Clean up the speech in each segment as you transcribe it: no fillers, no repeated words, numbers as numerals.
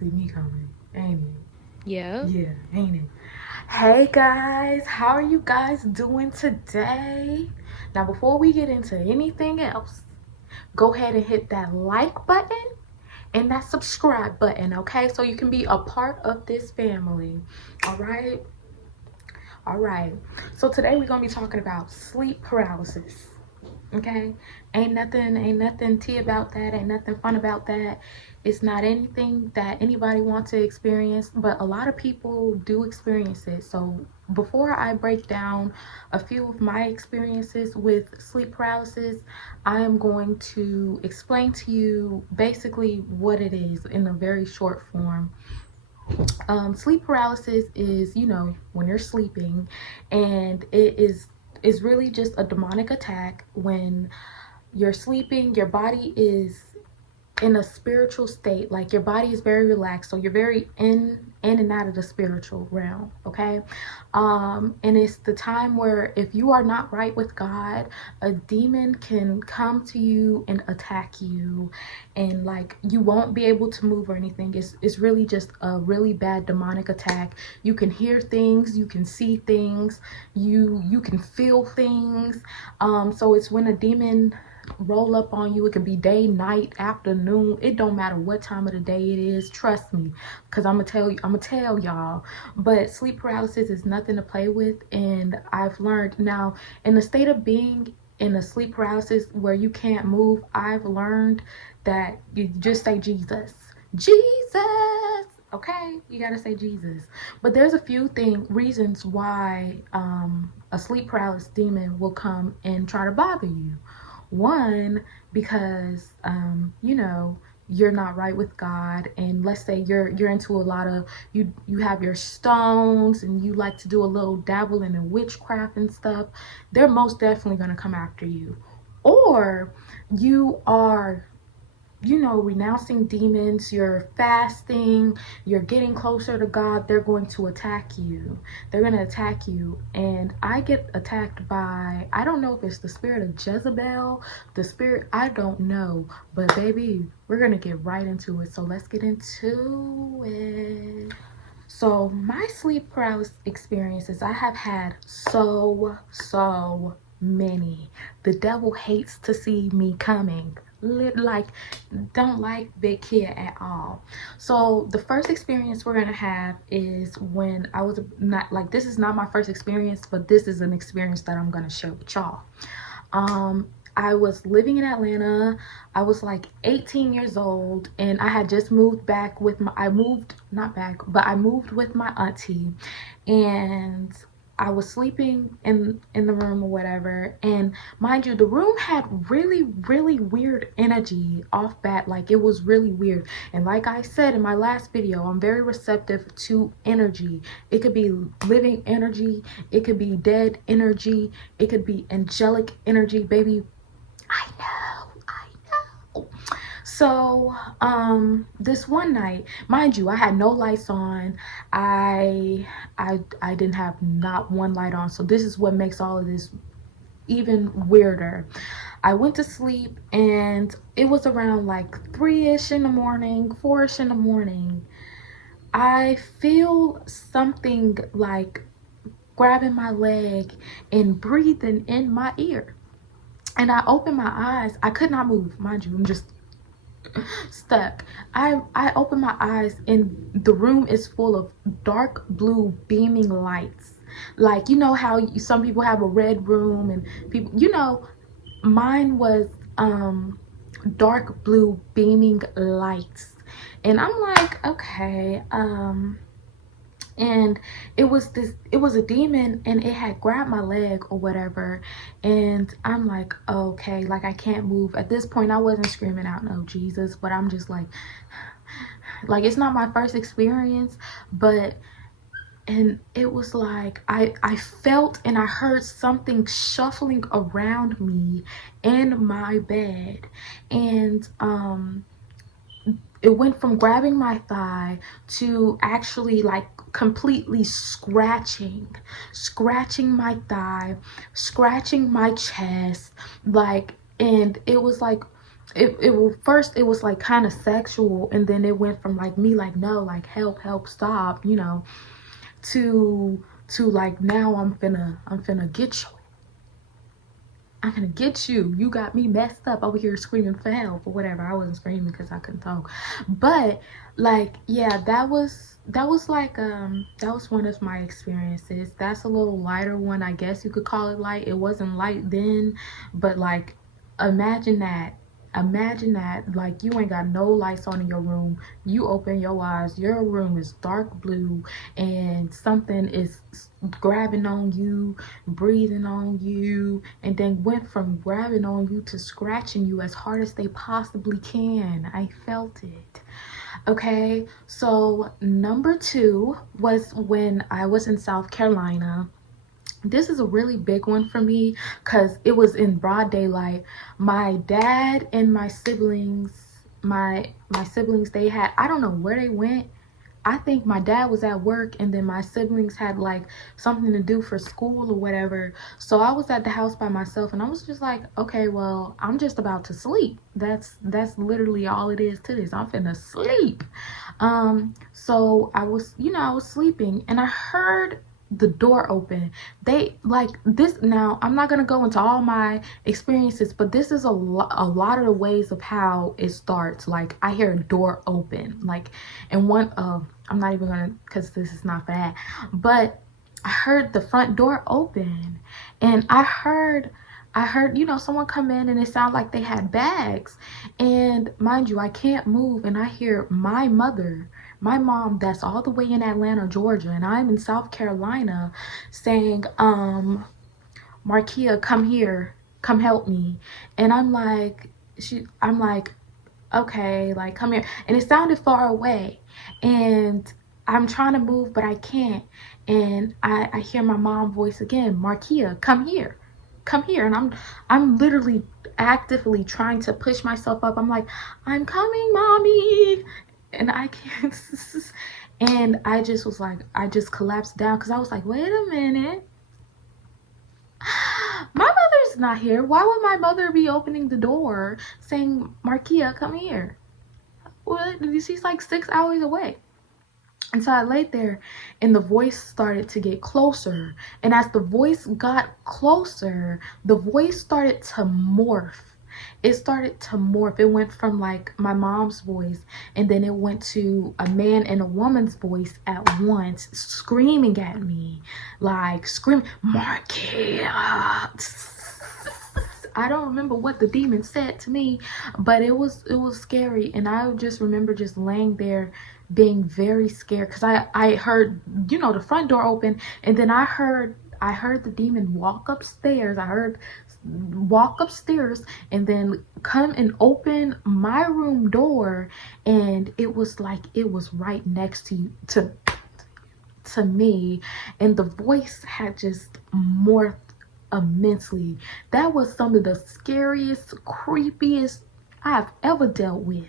see me coming, ain't it? Yeah. Yeah, ain't it? Hey guys, how are you guys doing today? Now, before we get into anything else, go ahead and hit that like button and that subscribe button, okay? So you can be a part of this family. All right? All right. So today we're going to be talking about sleep paralysis. Okay, ain't nothing tea about that, ain't nothing fun about that. It's not anything that anybody wants to experience, but a lot of people do experience it. So before I break down a few of my experiences with sleep paralysis, I am going to explain to you basically what it is in a very short form. Sleep paralysis is, when you're sleeping, and it is really just a demonic attack. When you're sleeping, your body is in a spiritual state, like your body is very relaxed, so you're very in and out of the spiritual realm, okay? And it's the time where if you are not right with God, a demon can come to you and attack you, and like you won't be able to move or anything. It's really just a really bad demonic attack. You can hear things, you can see things, you can feel things. So it's when a demon roll up on you. It could be day, night, afternoon. It don't matter what time of the day it is. Trust me, because I'm gonna tell y'all. But sleep paralysis is nothing to play with, and I've learned now, in the state of being in a sleep paralysis where you can't move, I've learned that you just say Jesus. Jesus. Okay, you gotta say Jesus. But there's a few reasons why a sleep paralysis demon will come and try to bother you. One, because you're not right with God, and let's say you're into a lot of, you have your stones and you like to do a little dabbling in witchcraft and stuff. They're most definitely going to come after you. Or you are, renouncing demons, you're fasting, you're getting closer to God, they're going to attack you. They're going to attack you. And I get attacked by, I don't know if it's the spirit of Jezebel, the spirit, I don't know. But baby, we're going to get right into it. So let's get into it. So my sleep paralysis experiences, I have had so many. The devil hates to see me coming. Like, don't like big kid at all. So the first experience we're gonna have is when I was not, like, this is not my first experience, but this is an experience that I'm gonna share with y'all. I was living in Atlanta. I was like 18 years old, and I had just moved back with my, I moved, not back, but I moved with my auntie, and I was sleeping in the room or whatever. And mind you, the room had really weird energy off bat. Like, it was really weird. And like I said in my last video, I'm very receptive to energy. It could be living energy, it could be dead energy, it could be angelic energy, baby. I know. So, this one night, mind you, I had no lights on. I didn't have not one light on. So this is what makes all of this even weirder. I went to sleep, and it was around like 3-ish in the morning, 4-ish in the morning. I feel something like grabbing my leg and breathing in my ear. And I opened my eyes. I could not move, mind you. I'm just stuck. I open my eyes, and the room is full of dark blue beaming lights. Like, you know how some people have a red room, and people, mine was dark blue beaming lights. And I'm like, okay, and it was a demon, and it had grabbed my leg or whatever. And I'm like, okay, like, I can't move at this point. I wasn't screaming out no Jesus, but I'm just like it's not my first experience. But and it was like I felt and I heard something shuffling around me in my bed. And it went from grabbing my thigh to actually, like, completely scratching my thigh, scratching my chest, like. And it was like, it will first it was like kind of sexual, and then it went from like me like no, like help stop, you know, to like now I'm finna get you. I'm gonna get you. You got me messed up over here screaming for help or whatever. I wasn't screaming because I couldn't talk. But like, yeah, that was like that was one of my experiences. That's a little lighter one, I guess you could call it light. It wasn't light then, but like imagine that. Imagine that, like you ain't got no lights on in your room. You open your eyes, your room is dark blue, and something is grabbing on you, breathing on you, and then went from grabbing on you to scratching you as hard as they possibly can. I felt it. Okay, so number two was when I was in South Carolina. This is a really big one for me because it was in broad daylight. My dad and my siblings, they had, I don't know where they went. I think my dad was at work, and then my siblings had like something to do for school or whatever. So I was at the house by myself, and I was just like, okay, well, I'm just about to sleep. That's literally all it is to this. I'm finna sleep. So I was sleeping, and I heard the door open. They like this. Now I'm not gonna go into all my experiences, but this is a lot of the ways of how it starts. Like I hear a door open, like, and one I'm not even gonna, because this is not for that, but I heard the front door open, and I heard someone come in, and it sounded like they had bags. And mind you, I can't move, and I hear my mom, that's all the way in Atlanta, Georgia, and I'm in South Carolina, saying, Markia, come here, come help me. And I'm like, okay, like come here. And it sounded far away, and I'm trying to move, but I can't. And I hear my mom voice again, Markia, come here, come here. And I'm literally actively trying to push myself up. I'm like, I'm coming, mommy. And I can't. And I just was like, I just collapsed down because I was like, wait a minute, my mother's not here. Why would my mother be opening the door saying, Markia, come here? Well, she's like 6 hours away. And so I laid there, and the voice started to get closer. And as the voice got closer, the voice started to morph. It started to morph. It went from like my mom's voice, and then it went to a man and a woman's voice at once, screaming at me, like scream, Markia. I don't remember what the demon said to me, but it was scary. And I just remember just laying there being very scared because I heard the front door open, and then I heard the demon walk upstairs. I heard walk upstairs and then come and open my room door, and it was like it was right next to me, and the voice had just morphed immensely. That was some of the scariest, creepiest I've ever dealt with.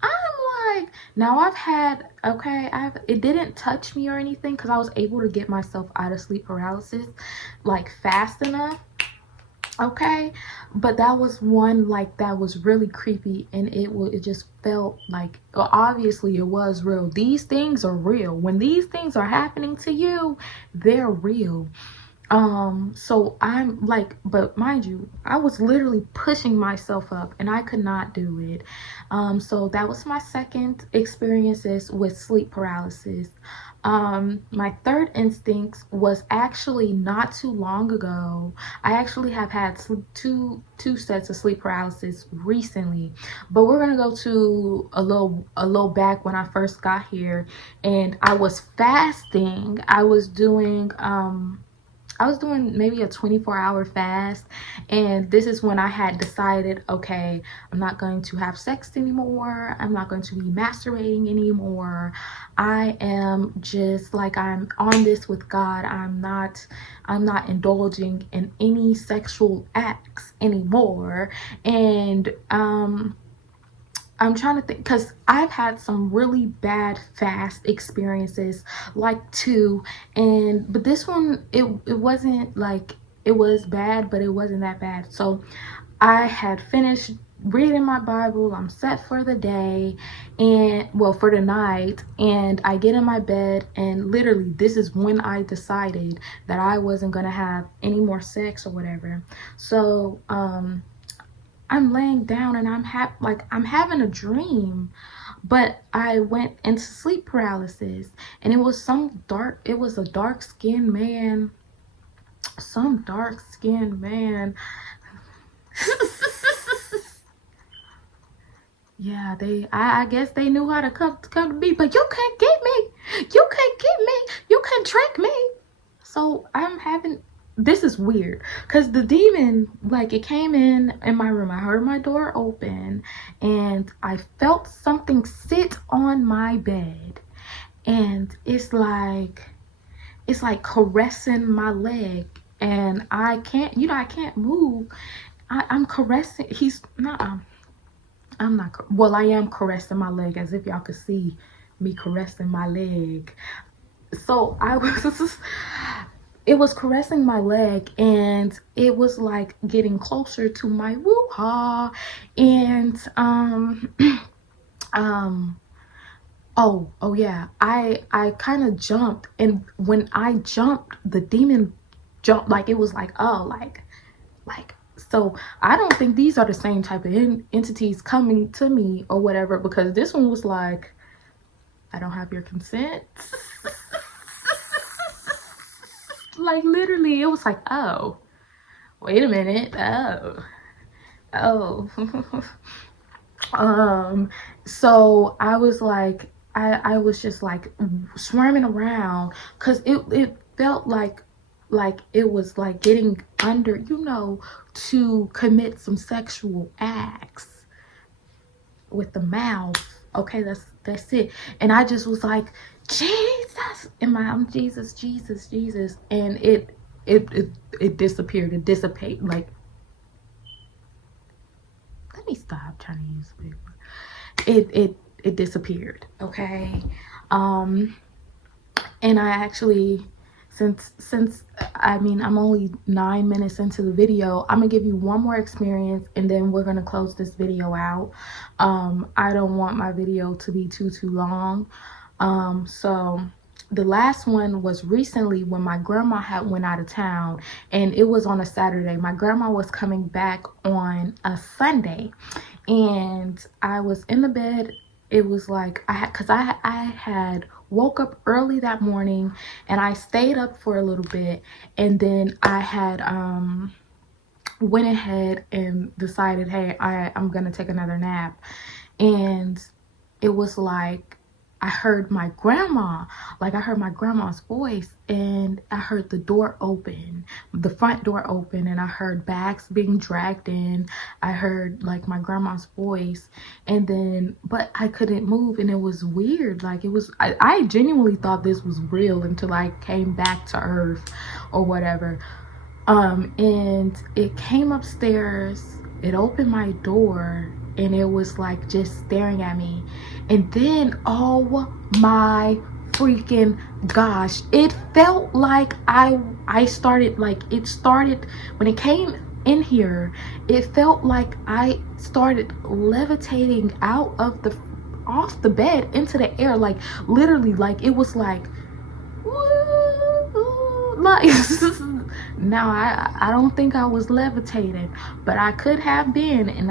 I'm like, now I've had, okay, it didn't touch me or anything because I was able to get myself out of sleep paralysis like fast enough. Okay, but that was one like that was really creepy, and it just felt like, well, obviously it was real. These things are real. When these things are happening to you, they're real. So I'm like, but mind you, I was literally pushing myself up, and I could not do it. So that was my second experiences with sleep paralysis. My third instinct was actually not too long ago. I actually have had two sets of sleep paralysis recently, but we're gonna go to a little back when I first got here, and I was fasting. I was doing maybe a 24-hour fast, and this is when I had decided, okay, I'm not going to have sex anymore. I'm not going to be masturbating anymore. I am just like, I'm on this with God. I'm not indulging in any sexual acts anymore. And I'm trying to think because I've had some really bad fast experiences, like two, but this one it wasn't like, it was bad, but it wasn't that bad. So I had finished reading my Bible, I'm set for the day, and well, for the night, and I get in my bed, and literally this is when I decided that I wasn't gonna have any more sex or whatever. So I'm laying down and I'm having a dream, but I went into sleep paralysis, and it was a dark skinned man, some dark skinned man. Yeah, I guess they knew how to come to me, but you can't get me. You can't get me. You can't trick me. So I'm having, this is weird, because the demon, like, it came in my room. I heard my door open, and I felt something sit on my bed, and it's like caressing my leg, and I can't move. I'm caressing. He's not. I'm not. Well, I am caressing my leg, as if y'all could see me caressing my leg. So I was. It was caressing my leg, and it was like getting closer to my woo-ha, and um oh yeah, I kind of jumped, and when I jumped, the demon jumped, like, it was like, oh, like so I don't think these are the same type of entities coming to me or whatever, because this one was like, I don't have your consent. Like, literally, it was like, oh, wait a minute. Oh. So I was like, I was just like swarming around, because it felt like it was like getting under, to commit some sexual acts with the mouth. Okay, that's it. And I just was like, Jesus, I'm Jesus, Jesus, Jesus, and it disappeared. It dissipated. Like, let me stop trying to use big word. It disappeared. Okay. And I actually, since I mean, I'm only 9 minutes into the video, I'm gonna give you one more experience, and then we're gonna close this video out. I don't want my video to be too long. So the last one was recently, when my grandma had went out of town, and it was on a Saturday. My grandma was coming back on a Sunday, and I was in the bed. It was like, I had woke up early that morning, and I stayed up for a little bit, and then I had went ahead and decided, hey, I'm gonna take another nap. And it was like, I heard my grandma's voice, and I heard the door open, the front door open, and I heard bags being dragged in. I heard like my grandma's voice, and then, but I couldn't move, and it was weird. Like, it was, I genuinely thought this was real until I came back to earth or whatever. And it came upstairs, it opened my door, and it was like just staring at me. And then, oh my freaking gosh, it felt like I started, like, it started when it came in here, it felt like I started levitating off the bed into the air, like, literally, like, it was like, like, now I don't think I was levitating, but I could have been. And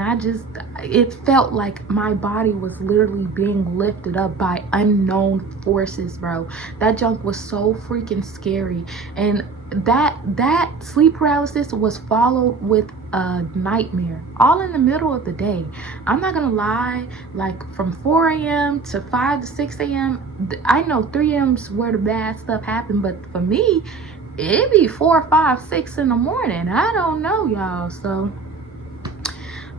it felt like my body was literally being lifted up by unknown forces, bro. That junk was so freaking scary. And that sleep paralysis was followed with a nightmare, all in the middle of the day. I'm not gonna lie, like, from 4 a.m. to 5 to 6 a.m. I know 3 a.m.'s where the bad stuff happened, but for me, it be 4, 5, 6 in the morning. I don't know, y'all. So,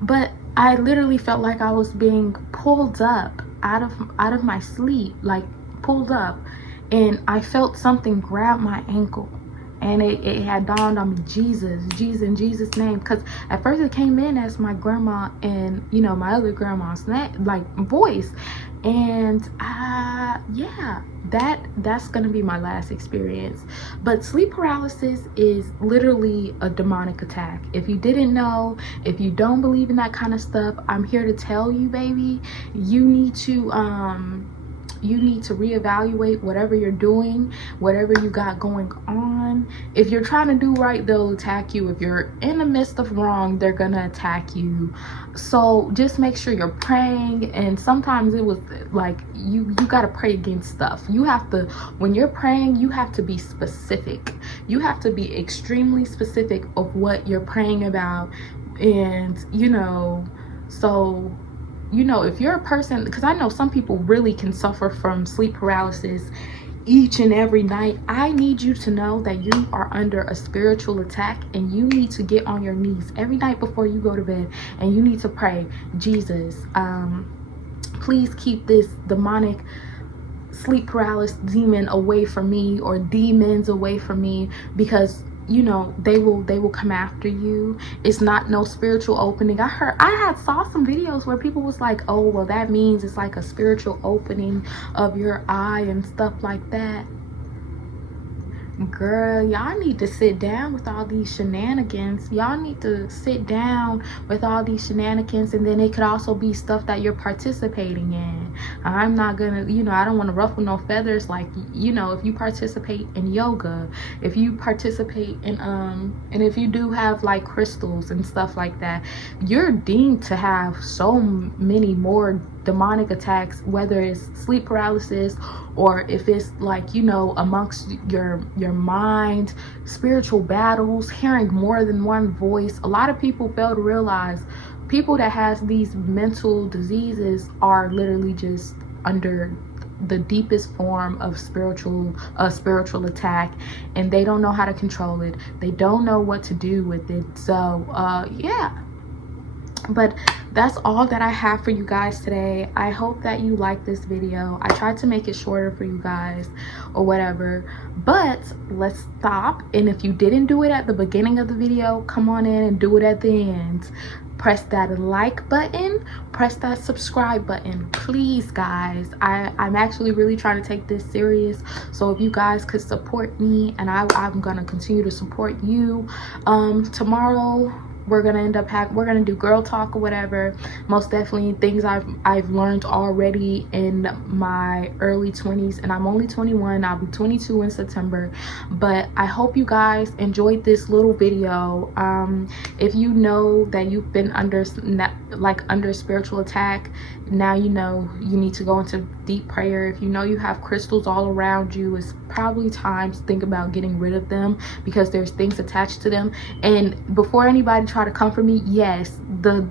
but I literally felt like I was being pulled up out of my sleep, like, pulled up, and I felt something grab my ankle, And it had dawned on me, Jesus, in Jesus name. Because at first it came in as my grandma and, you know, my other grandma's like voice. And yeah, that's gonna be my last experience. But sleep paralysis is literally a demonic attack. If you didn't know, if you don't believe in that kind of stuff, I'm here to tell you, baby, you need to reevaluate whatever you're doing, whatever you got going on. If you're trying to do right, they'll attack you. If you're in the midst of wrong, they're gonna attack you. So just make sure you're praying. And sometimes it was like you gotta pray against stuff. You have to, when you're praying, you have to be specific. You have to be extremely specific of what you're praying about. And you know, so you know, if you're a person, because I know some people really can suffer from sleep paralysis each and every night, I need you to know that you are under a spiritual attack, and you need to get on your knees every night before you go to bed, and you need to pray, Jesus, please keep this demonic sleep paralysis demon away from me, or demons away from me, because you know they will come after you. It's not no spiritual opening. I saw some videos where people was like, oh well, that means it's like a spiritual opening of your eye and stuff like that. Girl, y'all need to sit down with all these shenanigans. Y'all need to sit down with all these shenanigans. And then it could also be stuff that you're participating in. I'm not gonna, you know, I don't want to ruffle no feathers. Like, you know, if you participate in yoga, if you participate in and if you do have like crystals and stuff like that, you're deemed to have so many more demonic attacks, whether it's sleep paralysis or if it's like, you know, amongst your mind, spiritual battles, hearing more than one voice. A lot of people fail to realize people that has these mental diseases are literally just under the deepest form of spiritual attack, and they don't know how to control it. They don't know what to do with it. So yeah, but that's all that I have for you guys today. I hope that you like this video. I tried to make it shorter for you guys or whatever, but let's stop. And if you didn't do it at the beginning of the video, come on in and do it at the end. Press that like button, press that subscribe button, please guys. I'm actually really trying to take this serious, so if you guys could support me, and I'm gonna continue to support you. Tomorrow we're gonna end up we're gonna do girl talk or whatever. Most definitely things I've learned already in my early 20s, and I'm only 21. I'll be 22 in September. But I hope you guys enjoyed this little video. If you know that you've been under spiritual attack, now you know you need to go into deep prayer. If you know you have crystals all around you, it's probably time to think about getting rid of them, because there's things attached to them. And before anybody try to comfort me, yes, the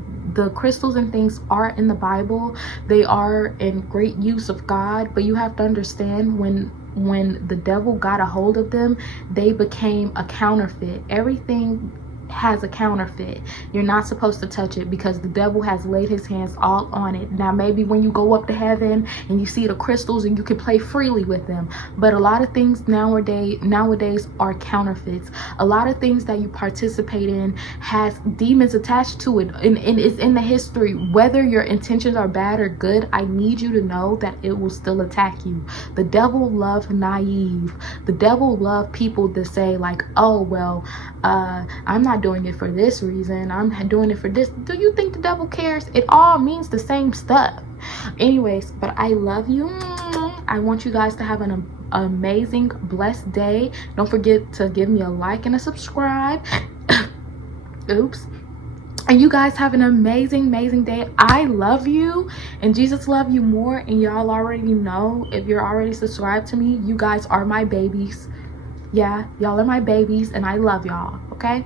crystals and things are in the Bible. They are in great use of God, but you have to understand, when the devil got a hold of them, they became a counterfeit. Everything has a counterfeit. You're not supposed to touch it, because the devil has laid his hands all on it. Now maybe when you go up to heaven and you see the crystals and you can play freely with them, but a lot of things nowadays are counterfeits. A lot of things that you participate in has demons attached to it, and it's in the history. Whether your intentions are bad or good, I need you to know that it will still attack you. The devil loves naive. The devil loves people that say like, oh well, I'm not doing it for this reason, I'm doing it for this. Do you think the devil cares? It all means the same stuff. Anyways, but I love you. I want you guys to have an amazing, blessed day. Don't forget to give me a like and a subscribe. Oops. And you guys have an amazing day. I love you, and Jesus love you more. And y'all already know, if you're already subscribed to me, you guys are my babies. Yeah, y'all are my babies, and I love y'all. Okay.